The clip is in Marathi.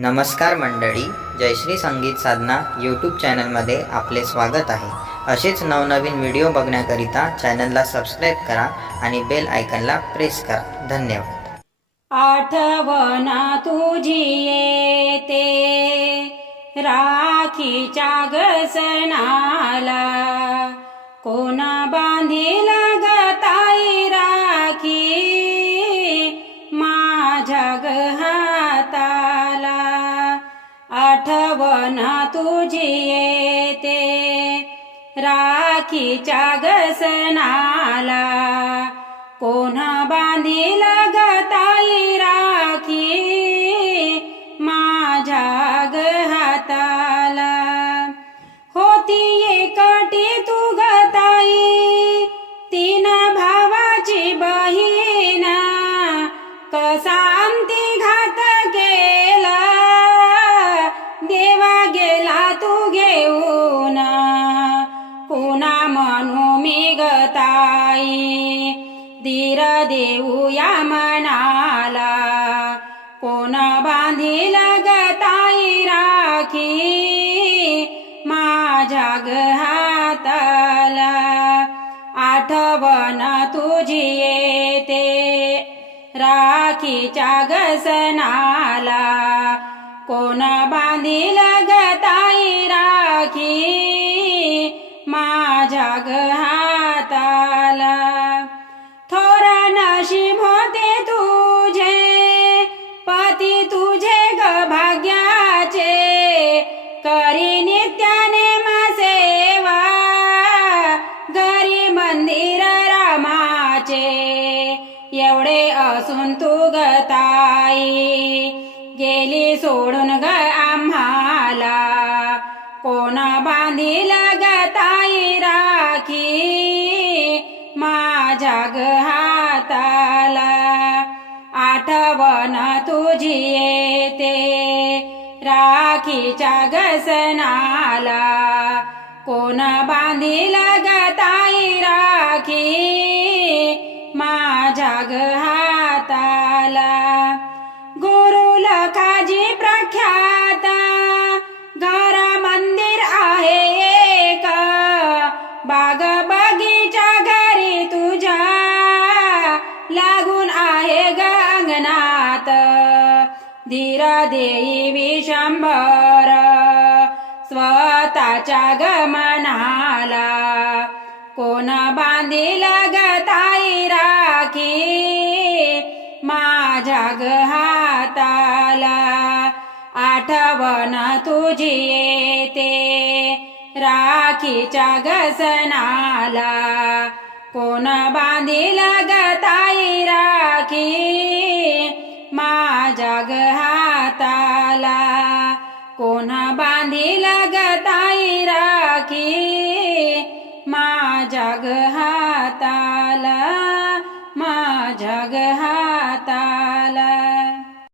नमस्कार मंडळी, जयश्री संगीत साधना यूट्यूब चॅनलमध्ये आपले स्वागत आहे. असेच नवनवीन व्हिडिओ बघण्याकरिता चॅनलला सबस्क्राईब करा आणि बेल आयकनला प्रेस करा. धन्यवाद. आठवणा तुझी येते राखीच्या गसनाला, कोण बांधील ग ताई राखी माझ्या ग हाताला. आठवणा तुझी येते राखीच्या गसनाला, कोण बांधील ग ताई राखी माझ्या ग हाताला. होती एकटी तू ग ताई, तीन भावाची बहीण, कसा अंती घात केला देवा गेला तू घेऊन. पुन्हा म्हणू मी ग ताई धीर देऊया मनाला, कोण बांधील ग ताई राखी माझ्या ग हाताला. आठवण तुझी येते राखीच्या गसनाला, कोण बांधील ग ताई राखी माझ्या ग हाताला. थोर नशीब होते तुझे पती तुझे ग भाग्याचे, करी नित्याने सेवा घरी मंदिर रामाचे. एवढे असून तू ग ताई गेली सोडून ग आम्हाला, कोण बांधील ग ताई राखी माझ्या ग हाताला. आठवण तुझी येते राखीच्या गसनाला, कोण बांधील ग ताई राखी माझ्या ग हाताला. गुरु लखाजी प्रख्यात घर मंदिर आहे एक, बाग बगीचा घरी तुझ्या लागून आहे ग अंगणात. धीर देई विशंभर स्वतःच्या ग मनाला, कोण बांधील ग ताई राखी माझ्या ग हाताला. आठवण तुझी येते राखीच्या गसनाला, कोण बांधील ग ताई राखी माझ्या ग हाताला, कोण बांधील ग ताई राखी माझ्या ग